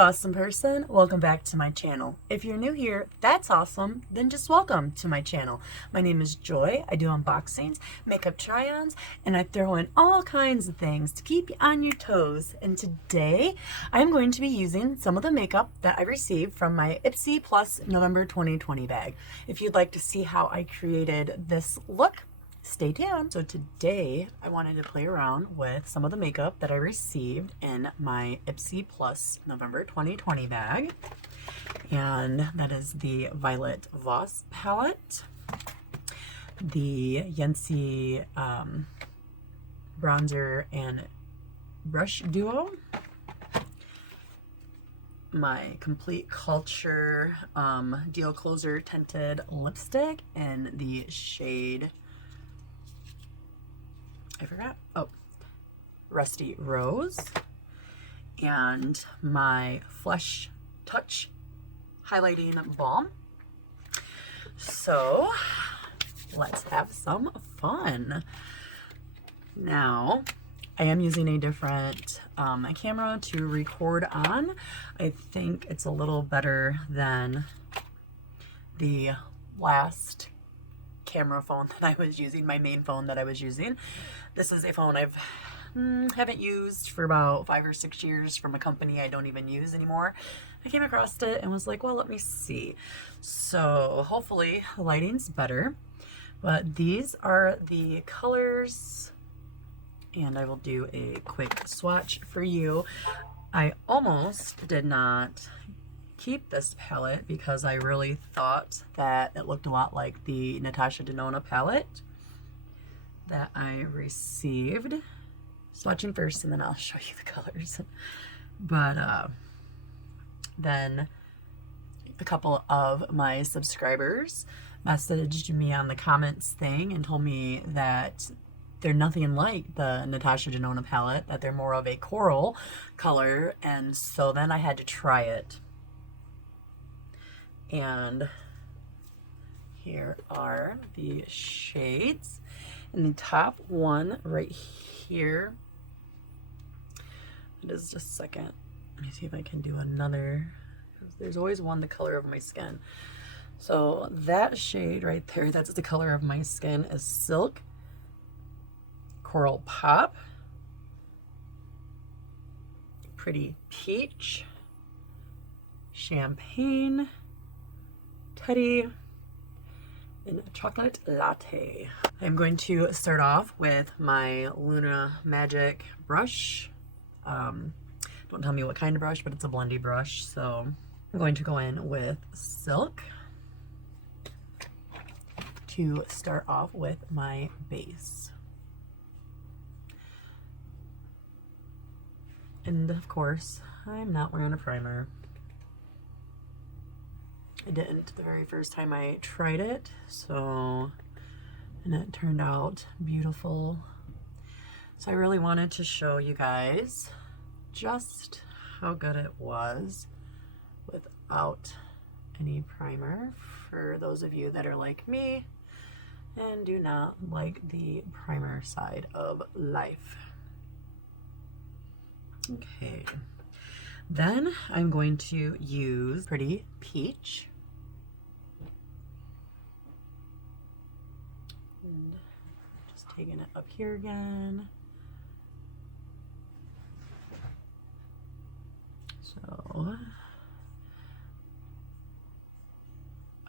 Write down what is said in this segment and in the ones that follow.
awesome person, welcome back to my channel. If you're new here, that's awesome, then just welcome to my channel. My name is Joy. I do unboxings, makeup try-ons, and I throw in all kinds of things to keep you on your toes. And today I'm going to be using some of the makeup that I received from my Ipsy Plus November 2020 bag. If you'd like to see how I created this look, stay tuned. So today I wanted to play around with some of the makeup that I received in my Ipsy Plus November 2020 bag. And that is the Violet Voss palette, the Yancy bronzer and brush duo, my Complete Culture Deal Closer tinted lipstick in the shade, I forgot. Oh, Rusty Rose. And my Flesh Touch highlighting balm. So let's have some fun. Now, I am using a different camera to record on. I think it's a little better than the last camera phone that I was using, my main phone that I was using. This is a phone haven't used for about 5 or 6 years from a company I don't even use anymore. I came across it and was like, well, let me see. So hopefully the lighting's better, but these are the colors and I will do a quick swatch for you. I almost did not keep this palette because I really thought that it looked a lot like the Natasha Denona palette that I received. Swatching first and then I'll show you the colors. But then a couple of my subscribers messaged me on the comments thing and told me that they're nothing like the Natasha Denona palette, that they're more of a coral color, and so then I had to try it. And here are the shades. And the top one right here, it is just a second. Let me see if I can do another, because there's always one the color of my skin. So that shade right there, that's the color of my skin, is Silk, Coral Pop, Pretty Peach, Champagne, Teddy, and Chocolate Latte. I'm going to start off with my Luna Magic brush. Don't tell me what kind of brush, but it's a blendy brush. So I'm going to go in with Silk to start off with my base. And of course, I'm not wearing a primer. I didn't the very first time I tried it, so, and it turned out beautiful. So I really wanted to show you guys just how good it was without any primer, for those of you that are like me and do not like the primer side of life. Okay, then I'm going to use Pretty Peach. And just taking it up here again. So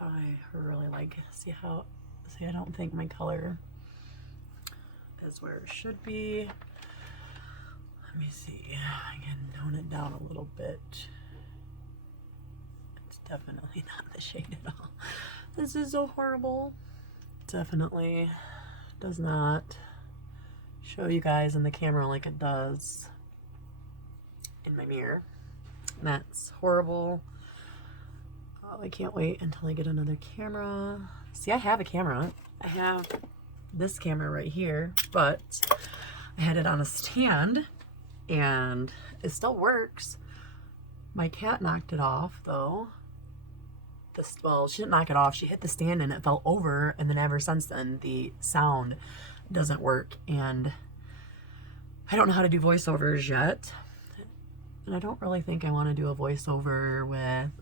I really like, see, I don't think my color is where it should be. Let me see, I can tone it down a little bit. It's definitely not the shade at all. This is so horrible. Definitely does not show you guys in the camera like it does in my mirror. And that's horrible. Oh, I can't wait until I get another camera. See, I have a camera. I have this camera right here, but I had it on a stand and it still works. My cat knocked it off though. Well, she didn't knock it off. She hit the stand and it fell over, and then ever since then the sound doesn't work. And I don't know how to do voiceovers yet. And I don't really think I want to do a voiceover with,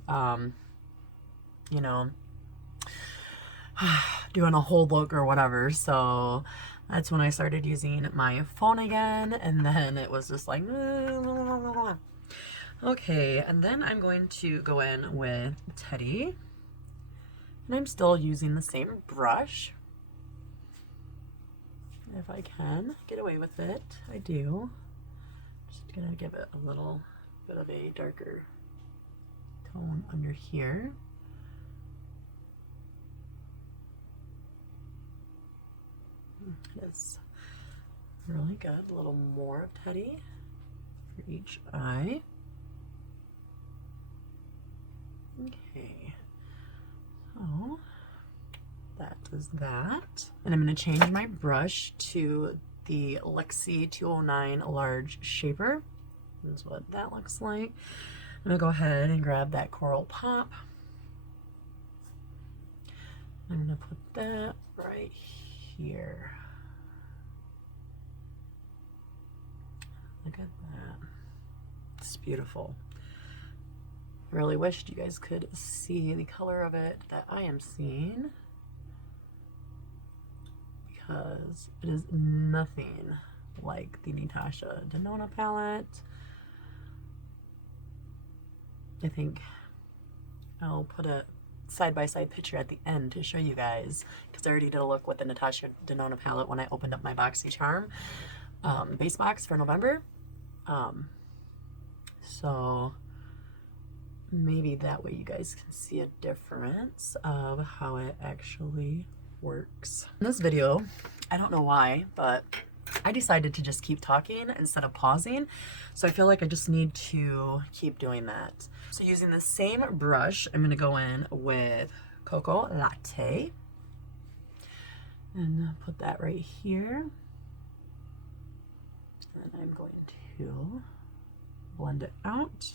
you know, doing a whole look or whatever. So that's when I started using my phone again, and then it was just like, okay. And then I'm going to go in with Teddy, and I'm still using the same brush. If I can get away with it, I do. Just gonna give it a little bit of a darker tone under here. It is really good. A little more of Teddy for each eye. Okay, so that is that. And I'm going to change my brush to the Lexi 209 Large Shaper. This is what that looks like. I'm going to go ahead and grab that Coral Pop. I'm going to put that right here. Look at that. It's beautiful. I really wished you guys could see the color of it that I am seeing, because it is nothing like the Natasha Denona palette. I think I'll put a side-by-side picture at the end to show you guys, because I already did a look with the Natasha Denona palette when I opened up my BoxyCharm base box for November. So maybe that way you guys can see a difference of how it actually works. In this video, I don't know why, but I decided to just keep talking instead of pausing. So I feel like I just need to keep doing that. So using the same brush, I'm going to go in with Cocoa Latte and put that right here. And I'm going to blend it out.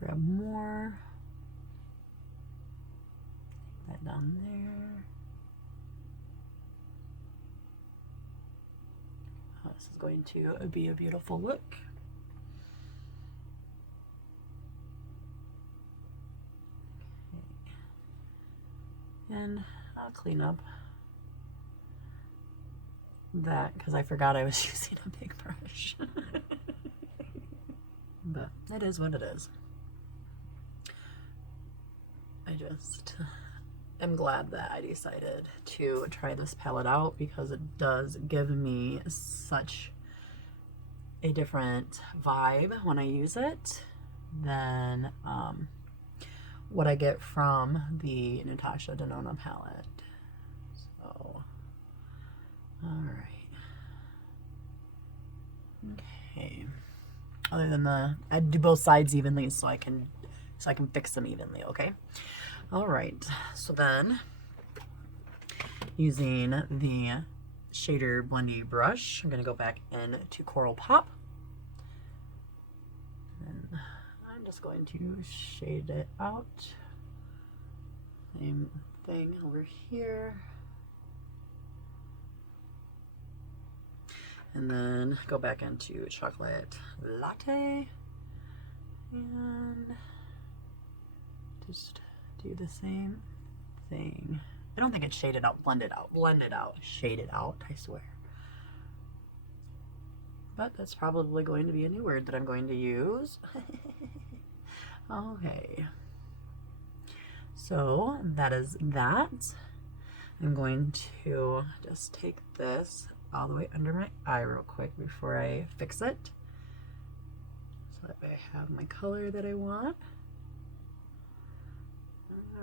Grab more. Take that down there. Oh, this is going to be a beautiful look. Okay. And I'll clean up that because I forgot I was using a big brush. But it is what it is. I just am glad that I decided to try this palette out, because it does give me such a different vibe when I use it than what I get from the Natasha Denona palette. So, alright. Okay. Other than I do both sides evenly so I can fix them evenly, okay? All right, so then using the shader blendy brush, I'm gonna go back into Coral Pop. And I'm just going to shade it out. Same thing over here. And then go back into Chocolate Latte and just do the same thing. I don't think it's shaded out, blended out, shaded out, I swear. But that's probably going to be a new word that I'm going to use. Okay. So that is that. I'm going to just take this all the way under my eye real quick before I fix it, so that I have my color that I want.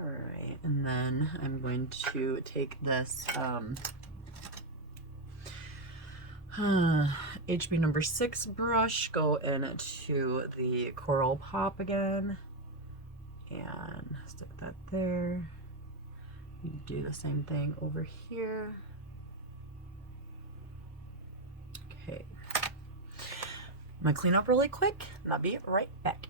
Alright, and then I'm going to take this HB number 6 brush, go into the Coral Pop again, and stick that there. You do the same thing over here. Okay, I'm gonna clean up really quick and I'll be right back.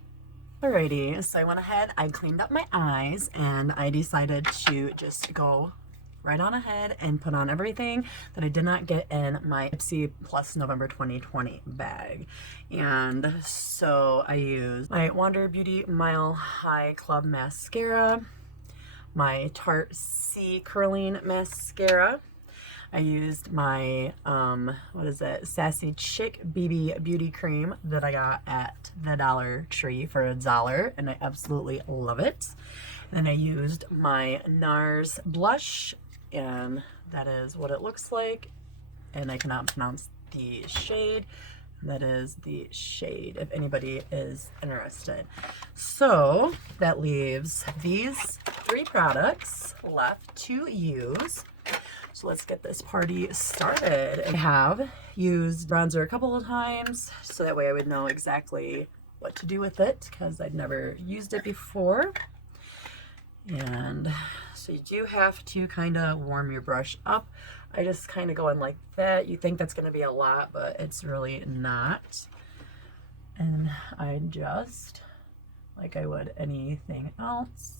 Alrighty, so I went ahead, I cleaned up my eyes, and I decided to just go right on ahead and put on everything that I did not get in my Ipsy Plus November 2020 bag. And so I used my Wander Beauty Mile High Club Mascara, my Tarte C Curling Mascara. I used my, what is it, Sassy Chick BB Beauty Cream that I got at the Dollar Tree for $1, and I absolutely love it. And then I used my NARS blush, and that is what it looks like. And I cannot pronounce the shade. That is the shade, if anybody is interested. So that leaves these 3 products left to use. So let's get this party started. I have used bronzer a couple of times, so that way I would know exactly what to do with it, because I'd never used it before. And so you do have to kind of warm your brush up. I just kind of go in like that. You think that's going to be a lot, but it's really not. And I just, like I would anything else,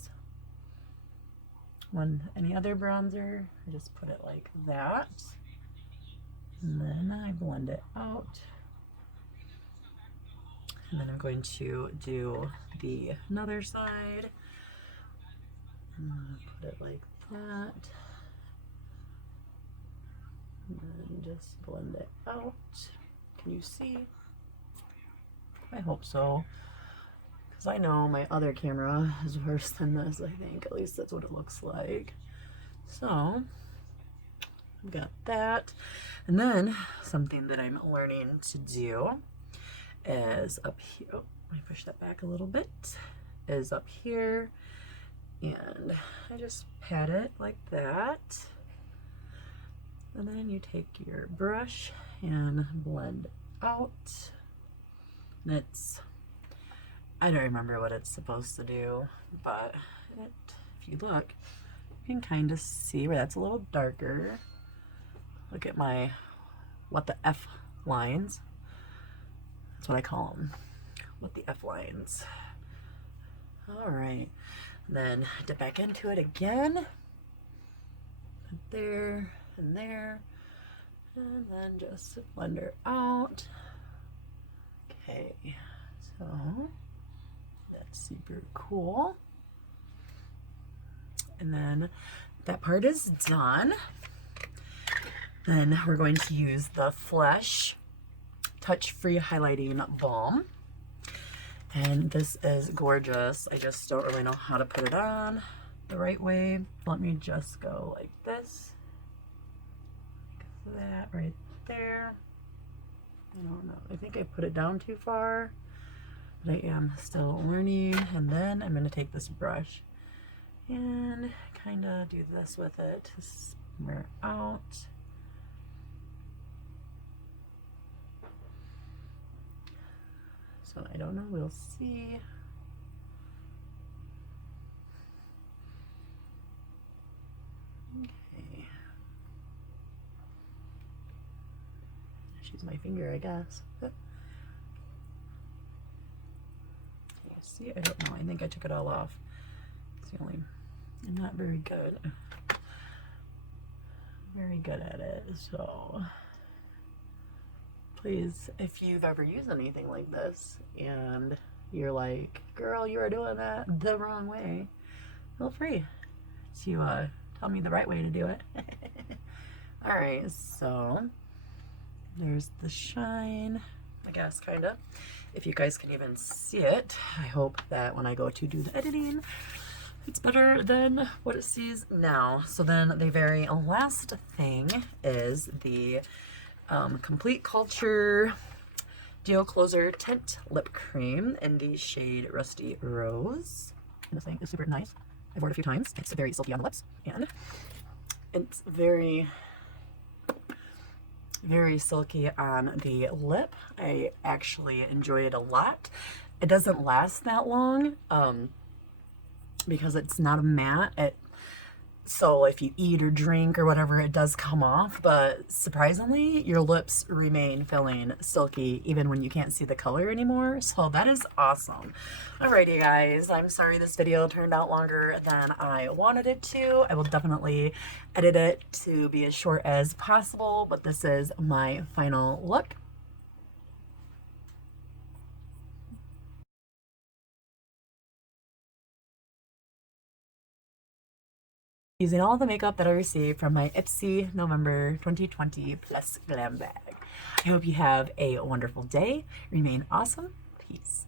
any other bronzer, I just put it like that. And then I blend it out. And then I'm going to do the other side. Put it like that. And then just blend it out. Can you see? I hope so. Because I know my other camera is worse than this, I think. At least that's what it looks like. So, I've got that. And then, something that I'm learning to do is up here. Oh, let me push that back a little bit. Is up here. And I just pat it like that. And then you take your brush and blend out. And it's, I don't remember what it's supposed to do, but if you look, you can kind of see where that's a little darker. Look at my, what the F lines. That's what I call them. What the F lines. All right. Then dip back into it again. There and there. And then just blend her out. Okay. So that's super cool. And then that part is done. Then we're going to use the Flesh Touch Free Highlighting Balm. And this is gorgeous. I just don't really know how to put it on the right way. Let me just go like this. Like that right there. I don't know. I think I put it down too far. But I am still learning. And then I'm going to take this brush and kind of do this with it to smear out. So I don't know, we'll see. Okay. She's my finger, I guess. See, I don't know. I think I took it all off. It's the only, I'm not very good at it, so please, if you've ever used anything like this and you're like, girl, you are doing that the wrong way, feel free to tell me the right way to do it. All right, so there's the shine, I guess, kind of. If you guys can even see it, I hope that when I go to do the editing, it's better than what it sees now. So then the very last thing is the Complete Culture Deal Closer Tint Lip Cream in the shade Rusty Rose. And this thing is super nice. I've worn it a few times. It's very silky on the lips, and it's very, very silky on the lip. I actually enjoy it a lot. It doesn't last that long because it's not a matte. So if you eat or drink or whatever, it does come off, but surprisingly, your lips remain feeling silky even when you can't see the color anymore. So that is awesome. Alrighty guys, I'm sorry this video turned out longer than I wanted it to. I will definitely edit it to be as short as possible, but this is my final look. Using all the makeup that I received from my Ipsy November 2020 Plus Glam Bag. I hope you have a wonderful day. Remain awesome. Peace.